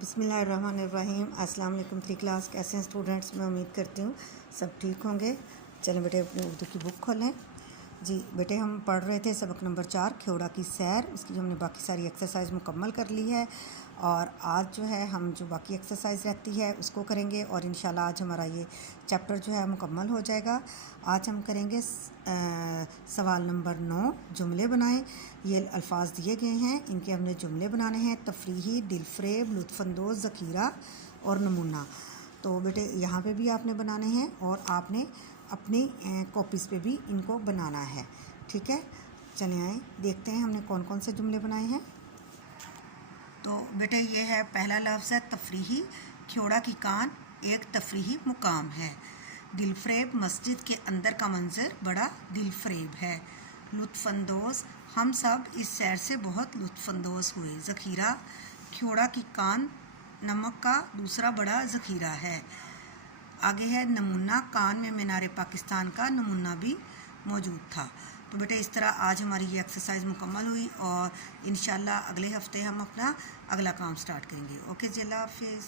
बिस्मिल्लाहिर्रहमानिर्रहीम। अस्सलाम वालेकुम। 3 क्लास कैसे हैं स्टूडेंट्स? मैं उम्मीद करती हूँ सब ठीक होंगे। चलें बेटे अपनी उर्दू की बुक खोलें। जी बेटे हम पढ़ रहे थे सबक नंबर 4 खेवड़ा की सैर। उसकी जो हमने बाकी सारी एक्सरसाइज मुकम्मल कर ली है और आज जो है हम जो बाकी एक्सरसाइज रहती है उसको करेंगे और इंशाल्लाह आज हमारा ये चैप्टर जो है मुकम्मल हो जाएगा। आज हम करेंगे सवाल नंबर 9, जुमले बनाएं। ये अल्फाज दिए गए हैं, इनके हमने जुमले बनाने हैं। तफरीही, दिलफ्रेब, लुत्फ़अंदोज़, ज़ख़ीरा और नमूना। तो बेटे यहाँ पे भी आपने बनाने हैं और आपने अपनी कॉपीज़ पे भी इनको बनाना है, ठीक है। चले आए देखते हैं हमने कौन कौन से जुमले बनाए हैं। तो बेटे ये है पहला लफ्ज़ है तफरीही। खेवड़ा की कान एक तफरीही मुकाम है। दिलफ्रेब, मस्जिद के अंदर का मंजर बड़ा दिलफ्रेब है। लुत्फ़अंदोज़, हम सब इस सैर से बहुत लुत्फ़अंदोज़ हुए। ज़ख़ीरा, खेवड़ा की कान नमक का दूसरा बड़ा ज़ख़ीरा है। आगे है नमूना, कान में मीनार पाकिस्तान का नमूना भी मौजूद था। तो बेटे इस तरह आज हमारी ये एक्सरसाइज मुकम्मल हुई और इंशाल्लाह अगले हफ्ते हम अपना अगला काम स्टार्ट करेंगे। ओके जी, अल्लाह हाफिज़।